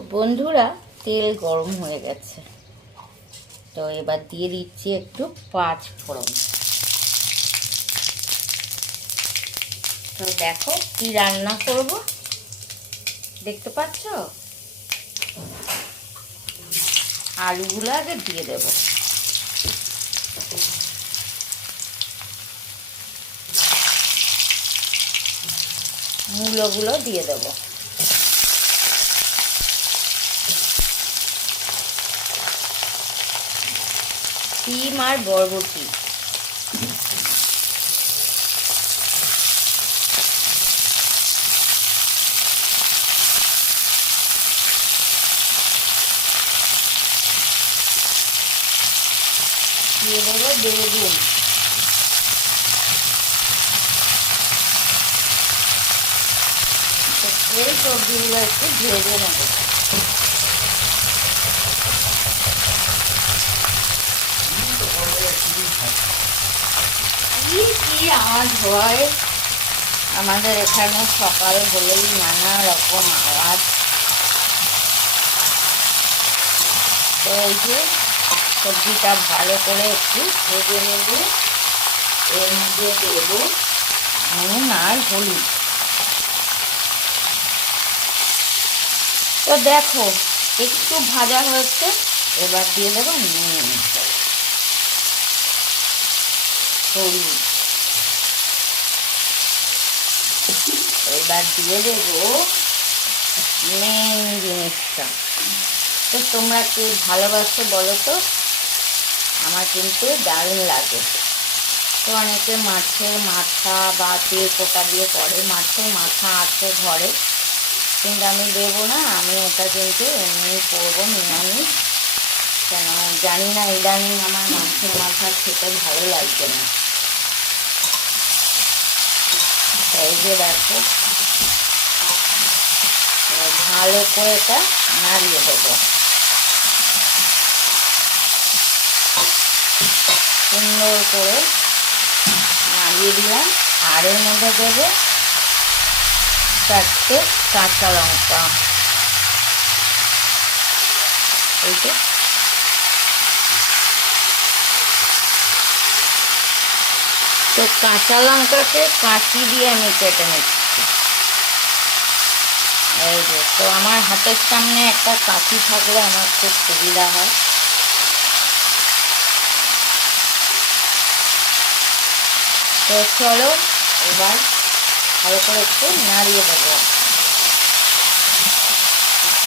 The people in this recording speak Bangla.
বন্ধুরা, তেল গরম হয়ে গেছে, তো এবার দিয়ে দিচ্ছি একটু পাঁচ ফোড়ন। তো দেখো কি রান্না করব, দেখতে পাচ্ছ? আলুগুলো আগে দিয়ে দেব, মূলোগুলো দিয়ে দেব, ডিম আর বরবটি, দিয়ে দেবো বেগুন, এই সবজিগুলো একটু ভেজে নেব। কি আওয়াজ হয় আমাদের এখানে সকাল হলেই, নানা রকম আওয়াজ। তো এই যে সবজিটা ভালো করে একটু ভেজে নেব, এর মধ্যে দেব নুন আর হলুদ। তো দেখো একটু ভাজা হয়েছে, এবার দিয়ে দেবো নুন, হলুদ, এবার দিয়ে দেবো মেন জিনিসটা। তো তোমরা কে ভালোবাসো বলো তো? আমার কিন্তু দারুণ লাগে। তো অনেকে মাছের মাথা বা তেল পোকা দিয়ে করে, মাছের মাথা আছে ঘরে, কিন্তু আমি দেবো না। আমি এটা কিন্তু এমনি করবো নিরামিষ, কেন জানি না, ইদানিং আমার মাছের মাথা খেতে ভালো লাগছে না। এই যে দেখো, ভালো করে এটা নাড়িয়ে দেবো, সুন্দর করে নাড়িয়ে দিলাম। আর এর মধ্যে দেবো 4টে কাঁচা লঙ্কা। এই যে তো কাঁচা লঙ্কাকে কাঁচি দিয়ে আমি কেটে নিচ্ছি। এই যে, তো আমার হাতের সামনে একটা কাঁচি থাকলে আমার খুব সুবিধা হয়। তো চলো এবার ভালো করে একটু নাড়িয়ে দেবো।